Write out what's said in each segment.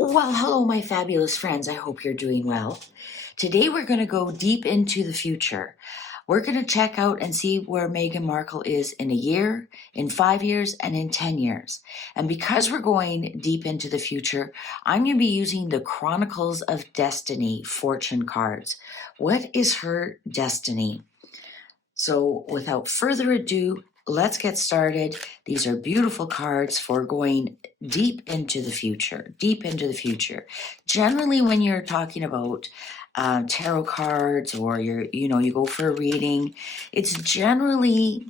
Well, hello, my fabulous friends. I hope you're doing well. Today, we're going to go deep into the future. We're going to check out and see where Meghan Markle is in a year, in 5 years, and in 10 years. And because we're going deep into the future, I'm going to be using the Chronicles of Destiny fortune cards. What is her destiny? So, without further ado, let's get started. These are beautiful cards for going deep into the future, deep into the future. Generally, when you're talking about tarot cards or you go for a reading, it's generally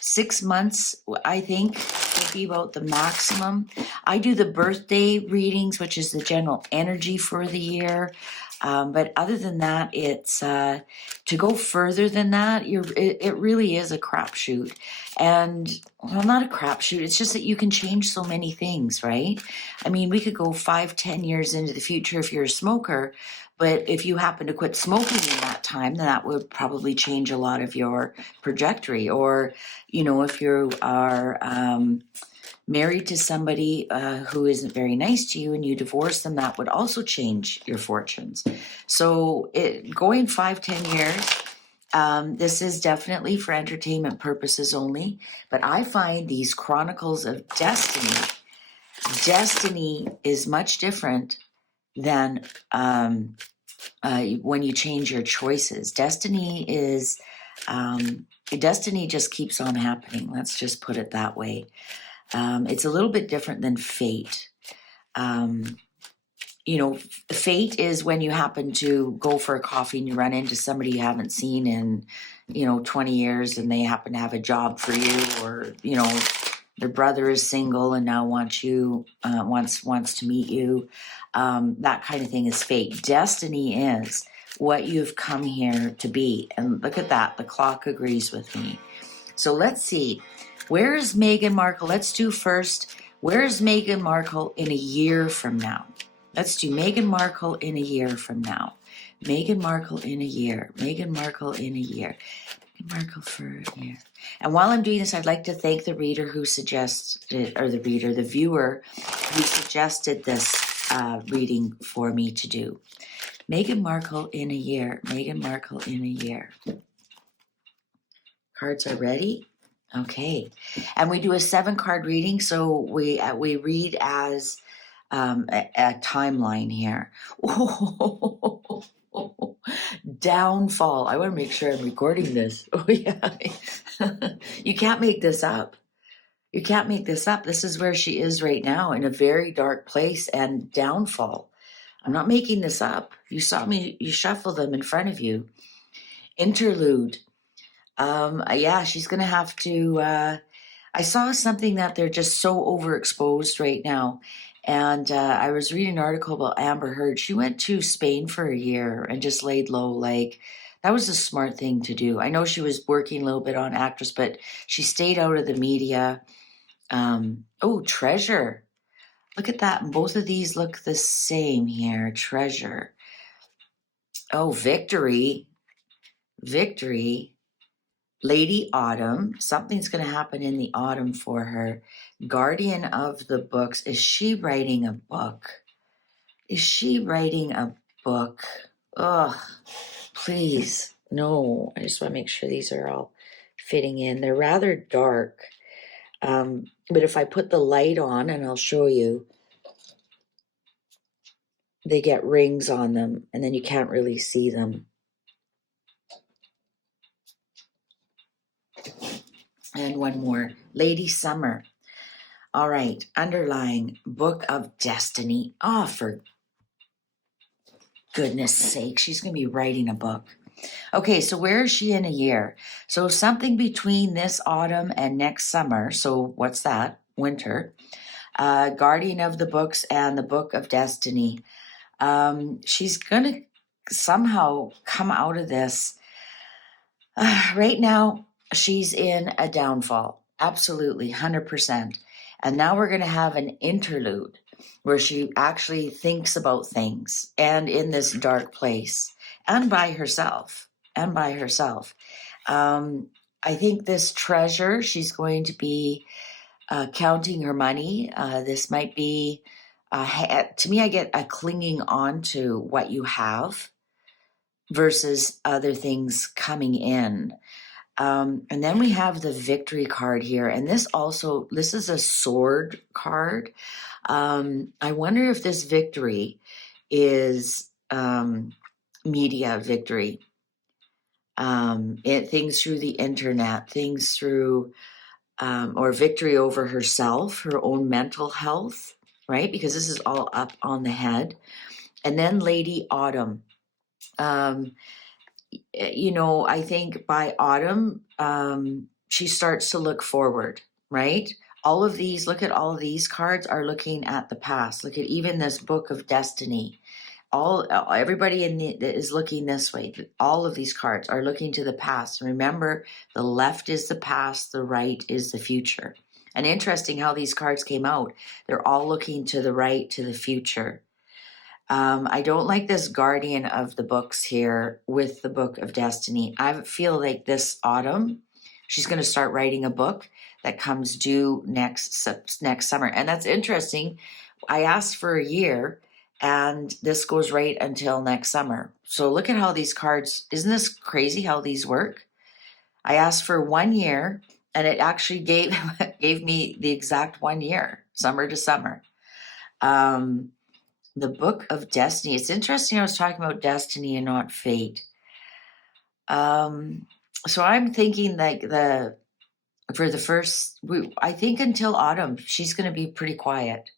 6 months, I think, would be about the maximum. I do the birthday readings, which is the general energy for the year. But other than that, it's to go further than that. It really is a crapshoot, and well, not a crapshoot. It's just that you can change so many things, right? I mean, we could go 5-10 years into the future if you're a smoker, but if you happen to quit smoking in that time, then that would probably change a lot of your trajectory. Or, if you are married to somebody who isn't very nice to you and you divorce them, that would also change your fortunes. So going 5-10 years, this is definitely for entertainment purposes only, but I find these Chronicles of Destiny is much different than when you change your choices. Destiny just keeps on happening. Let's just put it that way. It's a little bit different than fate. Fate is when you happen to go for a coffee and you run into somebody you haven't seen in, 20 years, and they happen to have a job for you, or, their brother is single and now wants to meet you. That kind of thing is fate. Destiny is what you've come here to be. And look at that. The clock agrees with me. So let's see. Where is Meghan Markle? Let's do first, where is Meghan Markle in a year from now? Let's do Meghan Markle in a year from now. Meghan Markle in a year. Meghan Markle in a year. Meghan Markle for a year. And while I'm doing this, I'd like to thank the reader who suggested, or the viewer who suggested this reading for me to do. Meghan Markle in a year. Meghan Markle in a year. Cards are ready. Okay, and we do a 7-card reading, so we read as a timeline here. Downfall. I want to make sure I'm recording this. Oh yeah, you can't make this up. You can't make this up. This is where she is right now, in a very dark place, and downfall. I'm not making this up. You saw me. You shuffle them in front of you. Interlude. She's gonna have to I saw something that they're just so overexposed right now, and I was reading an article about Amber Heard. She went to Spain for a year and just laid low. Like, that was a smart thing to do. I know she was working a little bit on actress, but she stayed out of the media. Treasure. Look at that. Both of these look the same here. Treasure. Oh, victory. Lady Autumn, something's going to happen in the autumn for her. Guardian of the books. Is she writing a book? Ugh, please. No, I just want to make sure these are all fitting in. They're rather dark. But if I put the light on, and I'll show you, they get rings on them, and then you can't really see them. And one more, Lady Summer. All right, underlying Book of Destiny. Oh, for goodness sake, she's going to be writing a book. Okay, so where is she in a year? So something between this autumn and next summer. So what's that? Winter. Guardian of the books and the Book of Destiny. She's going to somehow come out of this. Right now, she's in a downfall. Absolutely, 100%. And now we're going to have an interlude where she actually thinks about things, and in this dark place, and by herself. I think this treasure, she's going to be counting her money. This might be to me, I get a clinging on to what you have versus other things coming in. And then we have the victory card here. And this is a sword card. I wonder if this victory is media victory. Things through the internet, things through, or victory over herself, her own mental health, right? Because this is all up on the head. And then Lady Autumn. I think by autumn, she starts to look forward, right? Look at all of these cards are looking at the past. Look at even this Book of Destiny. Everybody is looking this way. All of these cards are looking to the past. Remember, the left is the past, the right is the future. And interesting how these cards came out. They're all looking to the right, to the future. I don't like this guardian of the books here with the Book of Destiny. I feel like this autumn, she's going to start writing a book that comes due next summer. And that's interesting. I asked for a year, and this goes right until next summer. So look at how these cards, isn't this crazy how these work? I asked for 1 year, and it actually gave me the exact 1 year, summer to summer. The Book of Destiny. It's interesting I was talking about destiny and not fate. So I'm thinking like I think until autumn, she's going to be pretty quiet.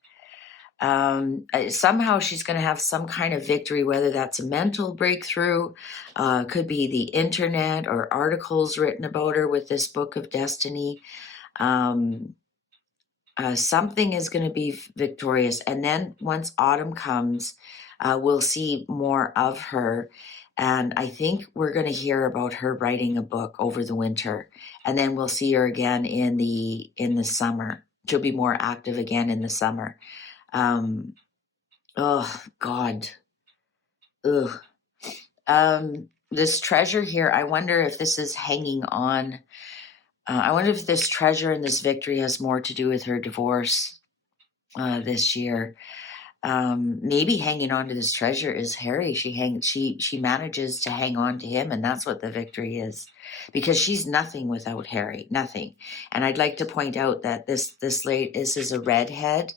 Somehow she's going to have some kind of victory, whether that's a mental breakthrough, could be the internet or articles written about her with this Book of Destiny. Something is going to be victorious. And then once autumn comes, we'll see more of her. And I think we're going to hear about her writing a book over the winter. And then we'll see her again in the summer. She'll be more active again in the summer. Oh, God. Ugh. This treasure here, I wonder if this is hanging on. I wonder if this treasure and this victory has more to do with her divorce this year. Maybe hanging on to this treasure is Harry. She manages to hang on to him, and that's what the victory is, because she's nothing without Harry, nothing. And I'd like to point out that this is a redhead,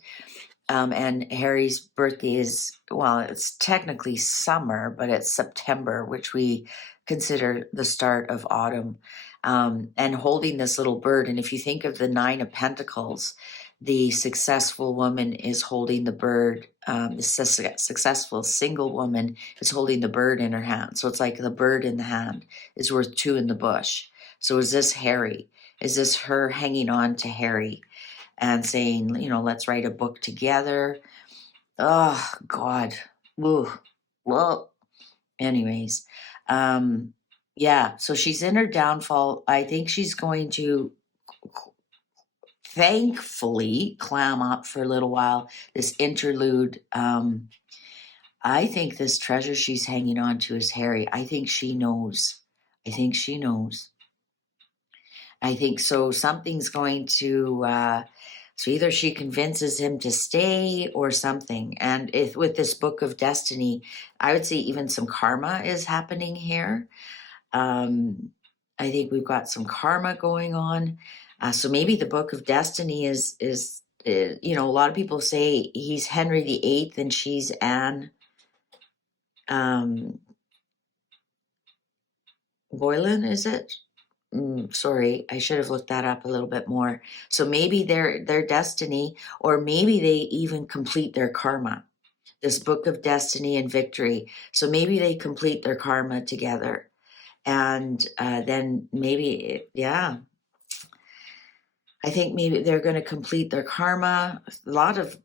and Harry's birthday is, well, it's technically summer, but it's September, which we consider the start of autumn. And holding this little bird. And if you think of the 9 of Pentacles, the successful woman is holding the bird. The successful single woman is holding the bird in her hand. So it's like the bird in the hand is worth 2 in the bush. So is this Harry? Is this her hanging on to Harry and saying, let's write a book together? Oh, God. Ooh. Well, anyways. Yeah, so she's in her downfall. I think she's going to thankfully clam up for a little while, this interlude. I think this treasure she's hanging on to is Harry. I think she knows. I think so. Something's going to, so either she convinces him to stay or something. And if with this Book of Destiny, I would say even some karma is happening here. I think we've got some karma going on. So maybe the Book of Destiny is a lot of people say he's Henry VIII and she's Anne Boleyn, is it? Sorry, I should have looked that up a little bit more. So maybe their destiny, or maybe they even complete their karma. This Book of Destiny and Victory. So maybe they complete their karma together. And then maybe, I think maybe they're going to complete their karma. A lot of,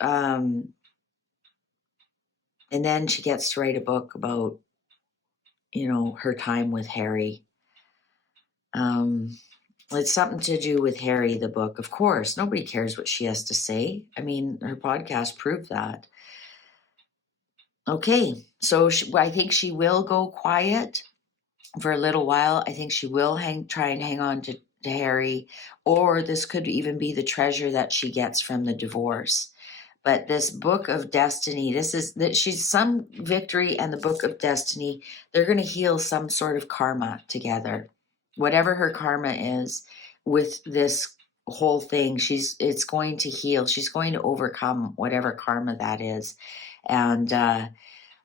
and then she gets to write a book about, her time with Harry. It's something to do with Harry, the book. Of course, nobody cares what she has to say. I mean, her podcast proved that. Okay, so I think she will go quiet for a little while. I think she will try and hang on to Harry, or this could even be the treasure that she gets from the divorce. But this book of destiny, this is that she's some victory and the book of destiny. They're going to heal some sort of karma together, whatever her karma is with this whole thing. It's going to heal. She's going to overcome whatever karma that is, and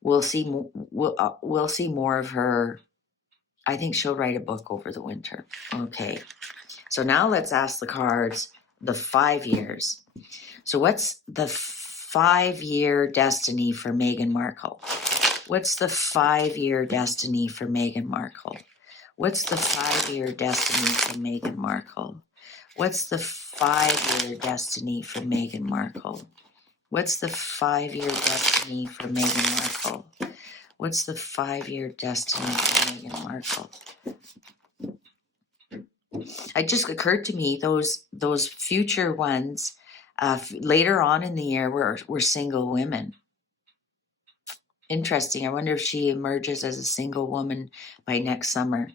we'll see. We'll see more of her. I think she'll write a book over the winter. Okay, so now let's ask the cards the 5 years. So what's the 5-year destiny for Meghan Markle? What's the 5-year destiny for Meghan Markle? What's the 5-year destiny for Meghan Markle? What's the 5-year destiny for Meghan Markle? What's the 5-year destiny for Meghan Markle? What's the 5-year destiny for Meghan Markle? It just occurred to me those future ones later on in the year were single women. Interesting. I wonder if she emerges as a single woman by next summer.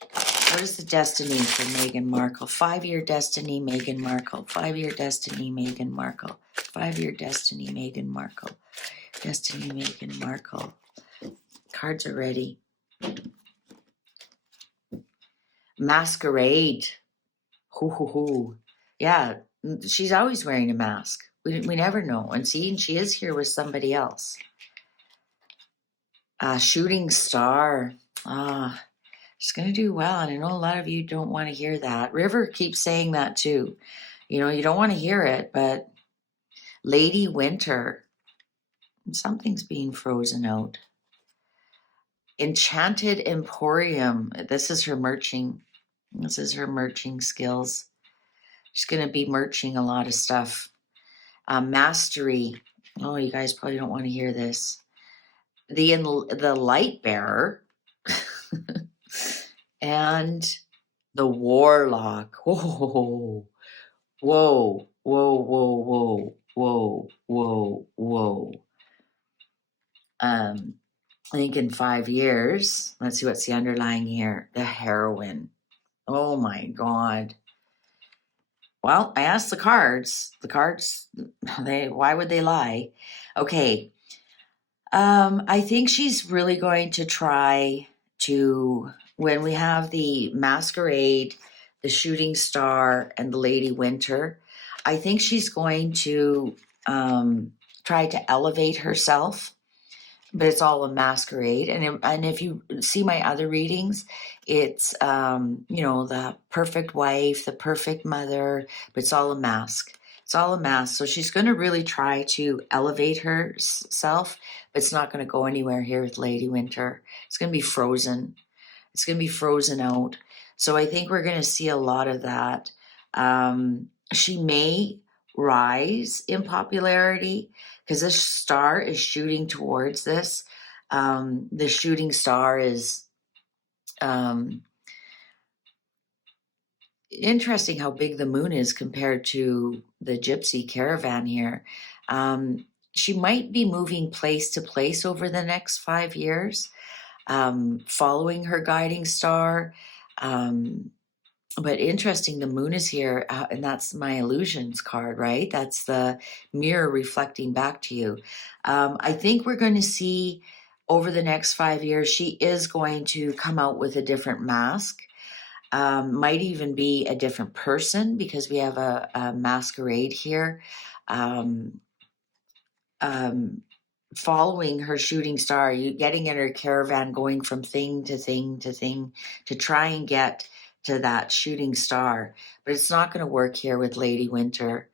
What is the destiny for Meghan Markle? 5-year destiny, Meghan Markle. 5-year destiny, Meghan Markle. 5-year destiny, Meghan Markle. Destiny, Meghan Markle. Cards are ready. Masquerade. Hoo hoo hoo. Yeah, she's always wearing a mask. We never know. And she is here with somebody else. Shooting star. She's going to do well. And I know a lot of you don't want to hear that. River keeps saying that too. You know, you don't want to hear it, but Lady Winter. Something's being frozen out. Enchanted Emporium. This is her merching. This is her merching skills. She's going to be merching a lot of stuff. Mastery. Oh, you guys probably don't want to hear this. The light bearer and the warlock. Whoa, whoa, whoa, whoa, whoa, whoa, whoa. I think in 5 years, let's see what's the underlying here. The heroine. Oh my God. Well, I asked the cards. The cards, why would they lie? Okay. I think she's really going to try to, when we have the Masquerade, the Shooting Star, and the Lady Winter, I think she's going to try to elevate herself, but it's all a masquerade. And if you see my other readings, it's, the perfect wife, the perfect mother, but it's all a mask. It's all a mask. So she's going to really try to elevate herself, but it's not going to go anywhere here with Lady Winter. It's going to be frozen. It's going to be frozen out. So I think we're going to see a lot of that. She may rise in popularity because this star is shooting towards this. The shooting star is interesting how big the moon is compared to the gypsy caravan here. She might be moving place to place over the next 5 years, following her guiding star. But interesting, the moon is here, and that's my illusions card, right? That's the mirror reflecting back to you. I think we're going to see over the next 5 years, she is going to come out with a different mask. Might even be a different person because we have a masquerade here. Following her shooting star, you getting in her caravan, going from thing to thing to thing to try and get to that shooting star. But it's not going to work here with Lady Winter.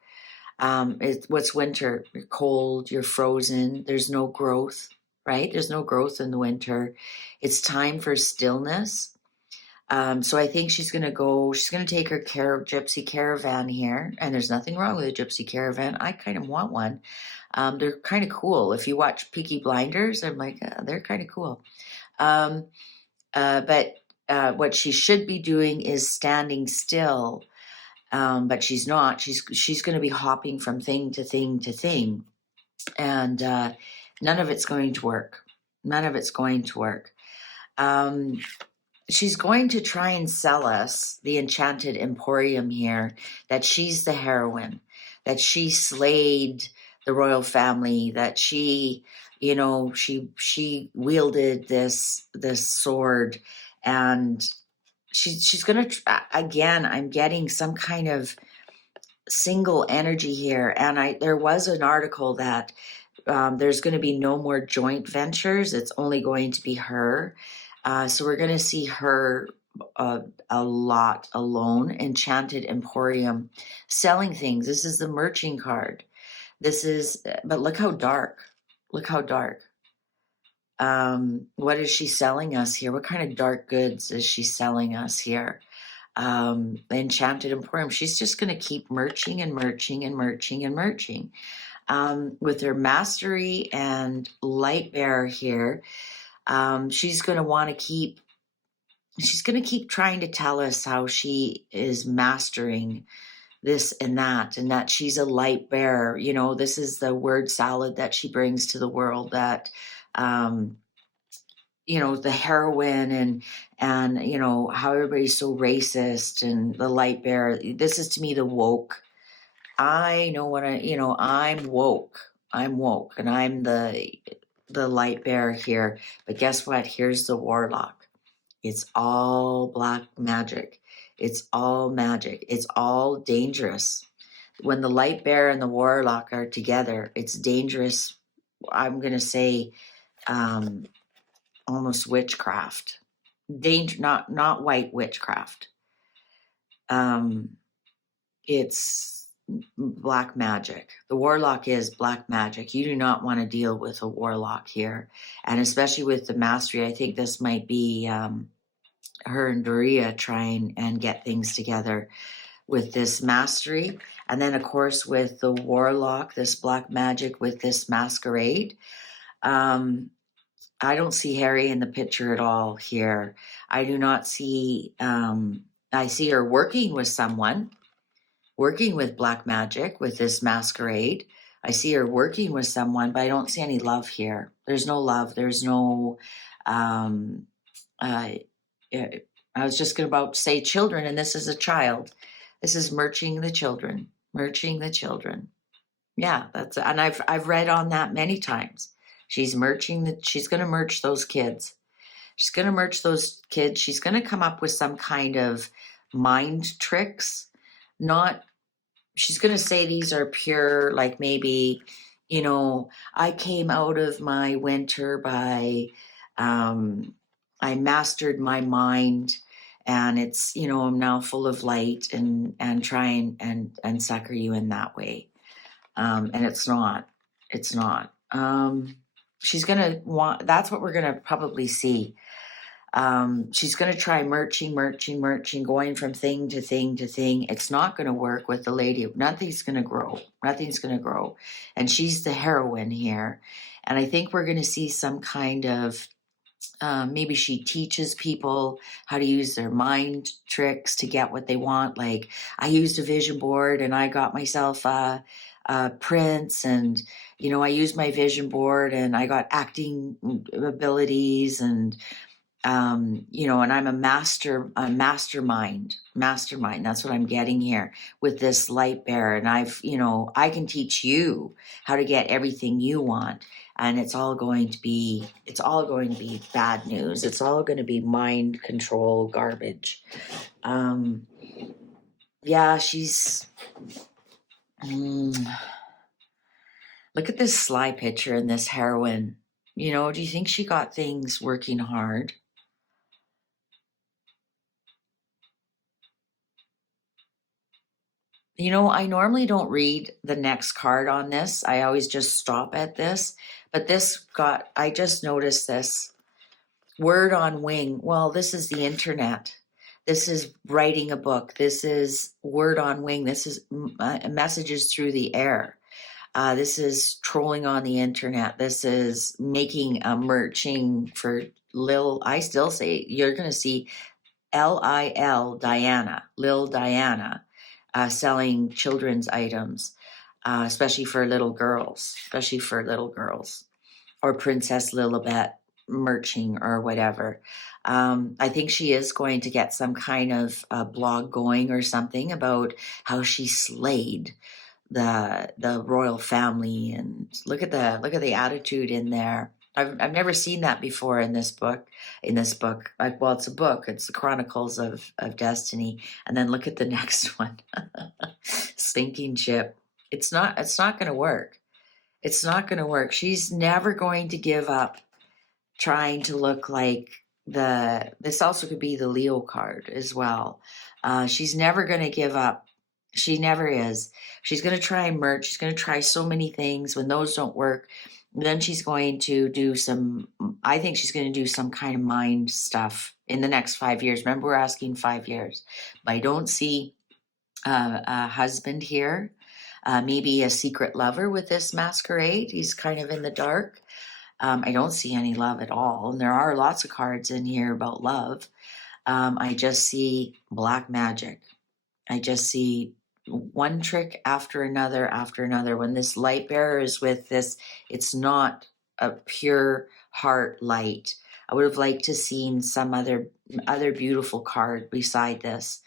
What's winter? You're cold, you're frozen, there's no growth, right? There's no growth in the winter. It's time for stillness. So I think she's going to take her gypsy caravan here, and there's nothing wrong with a gypsy caravan. I kind of want one. They're kind of cool. If you watch Peaky Blinders, I'm like, they're kind of cool. But what she should be doing is standing still, but she's not. She's going to be hopping from thing to thing to thing, and none of it's going to work. None of it's going to work. She's going to try and sell us the Enchanted Emporium here, that she's the heroine, that she slayed the royal family, that she, you know, she wielded this sword, and she's gonna again, I'm getting some kind of single energy here. And there was an article that there's going to be no more joint ventures. It's only going to be her. So we're going to see her a lot alone. Enchanted Emporium, selling things. This is the merching card. This is, but look how dark. Look how dark. What is she selling us here? What kind of dark goods is she selling us here? Enchanted Emporium. She's just going to keep merching and merching and merching and merching. With her mastery and light bearer here, she's going to want to keep, she's going to keep trying to tell us how she is mastering this and that she's a light bearer. You know, this is the word salad that she brings to the world, that, you know, the heroine and, you know, how everybody's so racist, and the light bearer. This is to me the woke. I know what I'm woke. I'm woke, and I'm the light bearer here. But guess what? Here's the warlock. It's all black magic. It's all magic. It's all dangerous. When the light bearer and the warlock are together, it's dangerous. I'm going to say almost witchcraft. Danger, not white witchcraft. It's black magic. The warlock is black magic. You do not want to deal with a warlock here. And especially with the mastery, I think this might be her and Doria trying and get things together with this mastery. And then, of course, with the warlock, this black magic with this masquerade. I don't see Harry in the picture at all here. I do not see, I see her working with someone, working with black magic, with this masquerade. I see her working with someone, but I don't see any love here. There's no love. There's no, I was just about to say children, and this is a child. This is merching the children, merching the children. Yeah, and I've read on that many times. She's she's going to merch those kids. She's going to merch those kids. She's going to come up with some kind of mind tricks. She's going to say these are pure, like maybe, you know, I came out of my winter by, I mastered my mind, and it's, you know, I'm now full of light, and try and sucker you in that way. And it's not. She's going to want, that's what we're going to probably see. She's going to try merching, going from thing to thing to thing. It's not going to work with the lady. Nothing's going to grow. And she's the heroine here. And I think we're going to see some kind of, maybe she teaches people how to use their mind tricks to get what they want. Like, I used a vision board and I got myself a prince, and, you know, I used my vision board and I got acting abilities, and you know, and I'm a mastermind. That's what I'm getting here with this light bearer. And I can teach you how to get everything you want. And it's all going to be bad news. It's all going to be mind control garbage. Yeah, she's, look at this sly picture in this heroine. You know, do you think she got things working hard? You know, I normally don't read the next card on this. I always just stop at this. But I just noticed this. Word on wing. Well, this is the internet. This is writing a book. This is word on wing. This is messages through the air. This is trolling on the internet. This is making a merching for I still say you're going to see Lil Diana, Lil Diana, selling children's items, especially for little girls, or Princess Lilibet merching or whatever. I think she is going to get some kind of blog going or something about how she slayed the royal family, and look at the attitude in there. I've never seen that before in this book. Like, well, it's a book. It's the Chronicles of Destiny, and then look at the next one, sinking ship. It's not going to work. It's not going to work. She's never going to give up trying to look like this also could be the Leo card as well. She's never going to give up. She never is. She's going to try and merge. She's going to try so many things. When those don't work, then she's going to do I think she's going to do some kind of mind stuff in the next 5 years. Remember, we're asking 5 years. But I don't see a husband here. Maybe a secret lover with this masquerade. He's kind of in the dark. I don't see any love at all. And there are lots of cards in here about love. I just see black magic. I just see one trick after another after another. When this light bearer is with this, it's not a pure heart light. I would have liked to seen some other beautiful card beside this.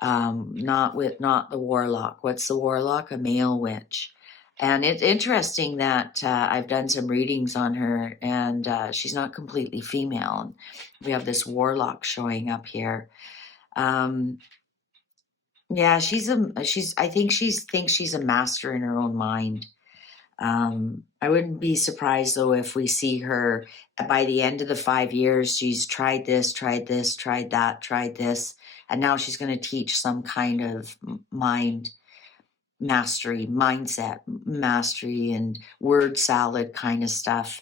Not the warlock. What's the warlock? A male witch. And it's interesting that I've done some readings on her, and she's not completely female. We have this warlock showing up here. Yeah, I think she thinks she's a master in her own mind. I wouldn't be surprised though if we see her by the end of the 5 years. She's tried this, tried that, tried this, and now she's going to teach some kind of mindset mastery, and word salad kind of stuff.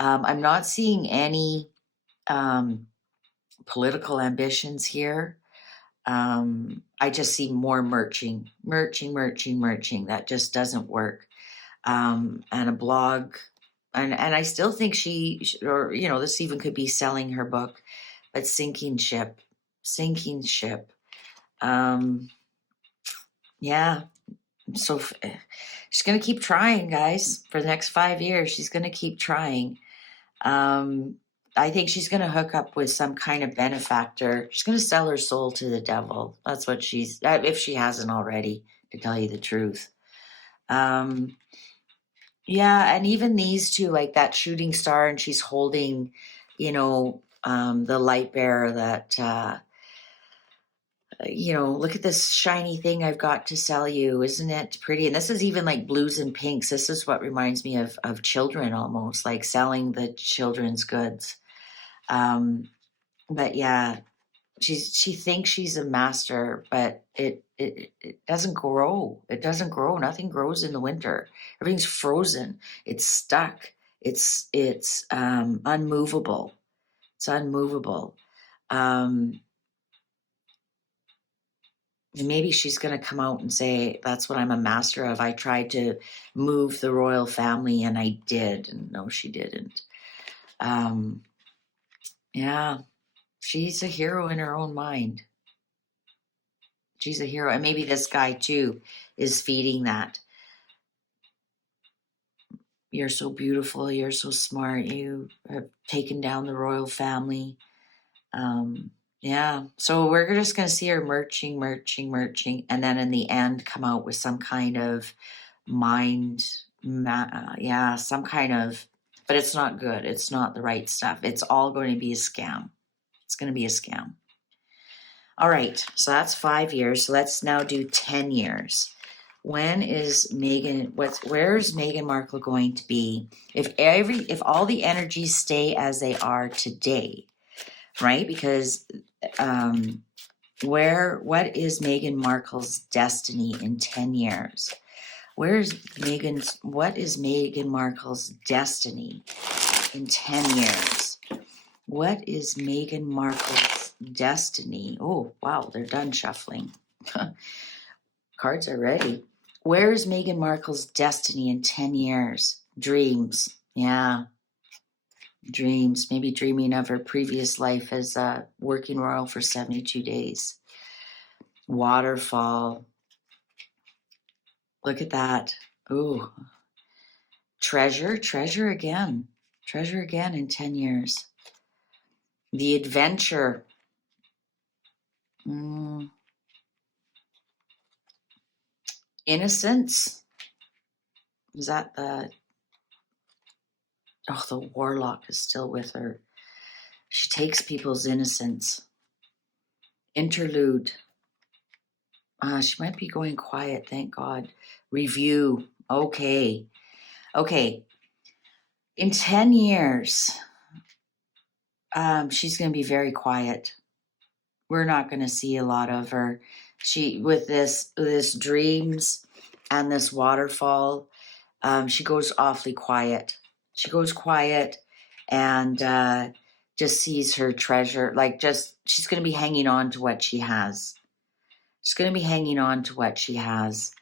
I'm not seeing any political ambitions here. I just see more merching. That just doesn't work. And a blog. And I still think this even could be selling her book, but sinking ship. Yeah. So she's going to keep trying, guys, for the next 5 years. She's going to keep trying. I think she's going to hook up with some kind of benefactor. She's going to sell her soul to the devil. That's what if she hasn't already, to tell you the truth. Yeah, and even these two, like that shooting star, and she's holding, the light bearer that, look at this shiny thing I've got to sell you. Isn't it pretty? And this is even like blues and pinks. This is what reminds me of children, almost like selling the children's goods. But yeah, she thinks she's a master, but it doesn't grow. It doesn't grow. Nothing grows in the winter. Everything's frozen. It's stuck. It's unmovable. It's unmovable. Maybe she's going to come out and say, that's what I'm a master of. I tried to move the royal family, and I did. And no, she didn't. Yeah, she's a hero in her own mind. She's a hero. And maybe this guy, too, is feeding that. You're so beautiful. You're so smart. You have taken down the royal family. Yeah. So we're just going to see her merching. And then in the end, come out with some kind of some kind of, but it's not good. It's not the right stuff. It's all going to be a scam. It's going to be a scam. All right. So that's 5 years. So let's now do 10 years. When is where's Meghan Markle going to be if all the energies stay as they are today, right? Because what is Meghan Markle's destiny in 10 years? What is Meghan Markle's destiny in 10 years? What is Meghan Markle's destiny? Oh, wow, they're done shuffling. Cards are ready. Where is Meghan Markle's destiny in 10 years? Dreams. Yeah. Dreams. Maybe dreaming of her previous life as a working royal for 72 days. Waterfall. Look at that. Ooh. Treasure again. Treasure again in 10 years. The adventure. innocence. Is that the warlock is still with her. She takes people's innocence. Interlude. She might be going quiet, thank God. Review. Okay. In 10 years, she's going to be very quiet. We're not going to see a lot of her. She, with this dreams and this waterfall, she goes awfully quiet. She goes quiet and just sees her treasure. She's going to be hanging on to what she has. She's going to be hanging on to what she has.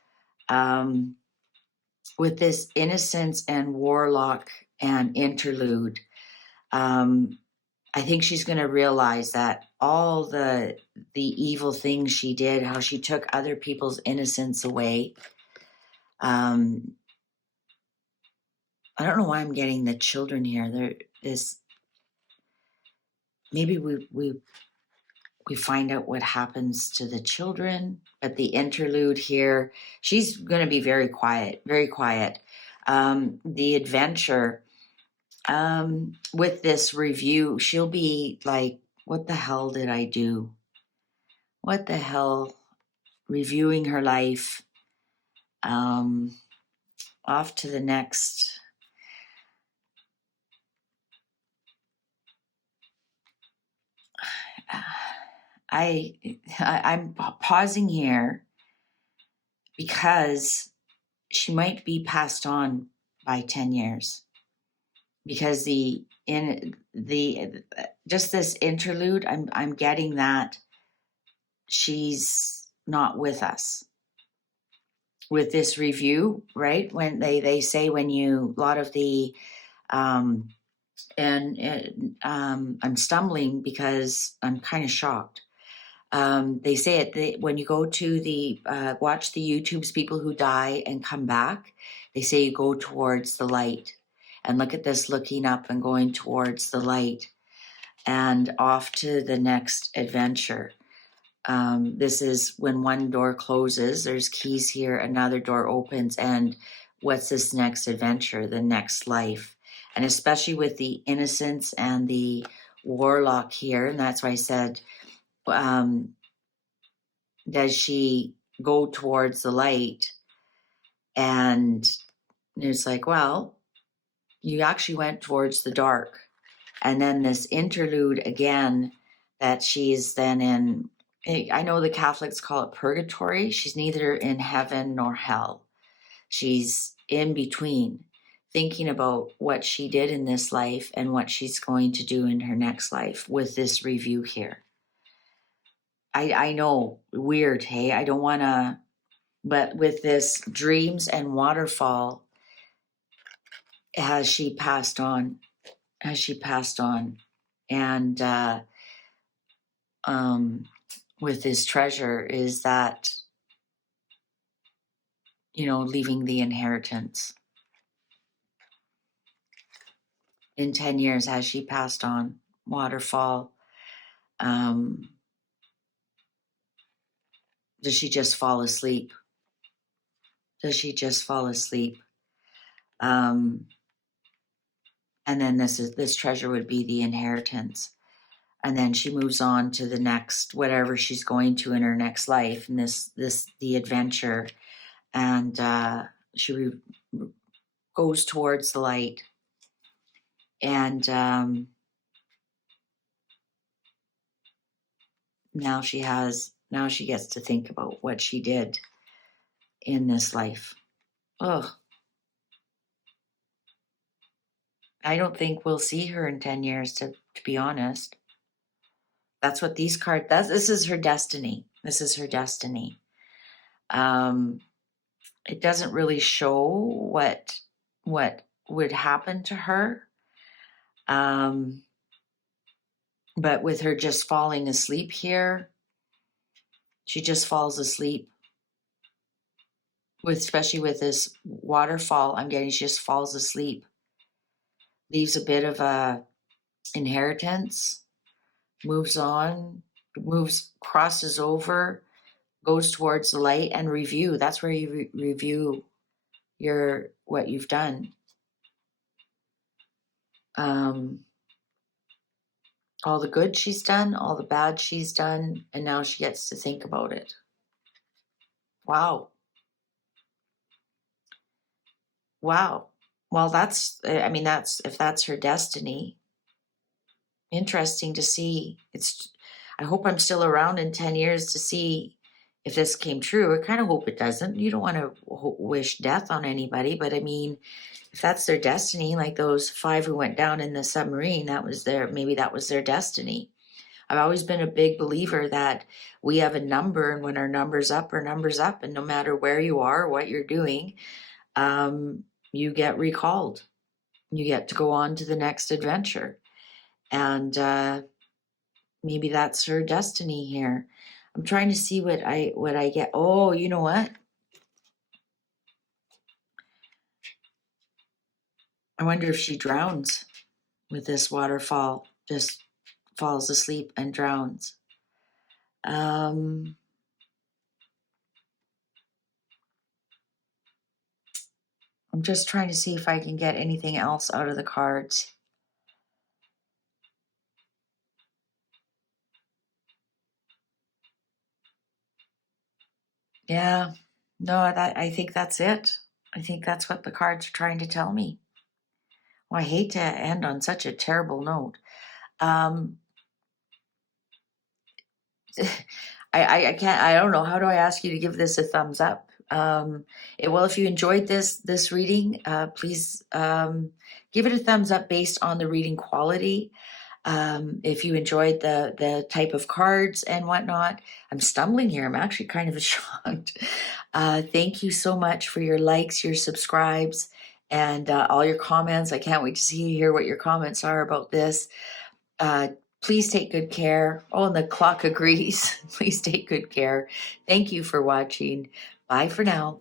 With this innocence and warlock and interlude, I think she's going to realize that all the evil things she did, how she took other people's innocence away. I don't know why I'm getting the children here. There is maybe we find out what happens to the children, but the interlude here, she's going to be very quiet, very quiet. The adventure, with this review, she'll be like, what the hell did I do? What the hell? Reviewing her life. Off to the next. I'm pausing here because she might be passed on by 10 years. Because just this interlude, I'm getting that she's not with us. With this review, right? When they say when you, a lot of the, I'm stumbling because I'm kind of shocked. They say when you go to watch the YouTube's people who die and come back, they say you go towards the light. And look at this, looking up and going towards the light and off to the next adventure. This is when one door closes, there's keys here, another door opens, and what's this next adventure, the next life? And especially with the innocence and the warlock here, and that's why I said, does she go towards the light? And it's like, well, you actually went towards the dark. And then this interlude again, that she's then in, I know the Catholics call it purgatory. She's neither in heaven nor hell. She's in between, thinking about what she did in this life and what she's going to do in her next life with this review here. I know, weird, hey? I don't want to, but with this dreams and waterfall, has she passed on? And with this treasure is that, leaving the inheritance. In 10 years, has she passed on? Waterfall. Does she just fall asleep? And then this treasure would be the inheritance. And then she moves on to the next, whatever she's going to in her next life, and the adventure. And she goes towards the light. And now she gets to think about what she did in this life. Ugh. I don't think we'll see her in 10 years, to be honest. That's what these cards, this is her destiny. It doesn't really show what would happen to her. But with her just falling asleep here, she just falls asleep. Especially with this waterfall, I'm getting she just falls asleep. Leaves a bit of a inheritance, moves on, crosses over, goes towards the light and review. That's where you review what you've done. All the good she's done, all the bad she's done, and now she gets to think about it. Wow. Wow. Well, that's if that's her destiny. Interesting to see. I hope I'm still around in 10 years to see if this came true. I kind of hope it doesn't. You don't want to wish death on anybody, but I mean, if that's their destiny, like those 5 who went down in the submarine, maybe that was their destiny. I've always been a big believer that we have a number, and when our number's up, and no matter where you are, what you're doing, you get recalled. You get to go on to the next adventure. And maybe that's her destiny here. I'm trying to see what I get. Oh, you know what? I wonder if she drowns with this waterfall, just falls asleep and drowns. I'm just trying to see if I can get anything else out of the cards. Yeah, no, I think that's it. I think that's what the cards are trying to tell me. Well, I hate to end on such a terrible note. I can't, I don't know. How do I ask you to give this a thumbs up? Well, if you enjoyed this reading, please give it a thumbs up based on the reading quality. If you enjoyed the type of cards and whatnot. I'm stumbling here. I'm actually kind of shocked. Thank you so much for your likes, your subscribes, and all your comments. I can't wait to hear what your comments are about this. Please take good care. Oh, and the clock agrees. Please take good care. Thank you for watching. Bye for now.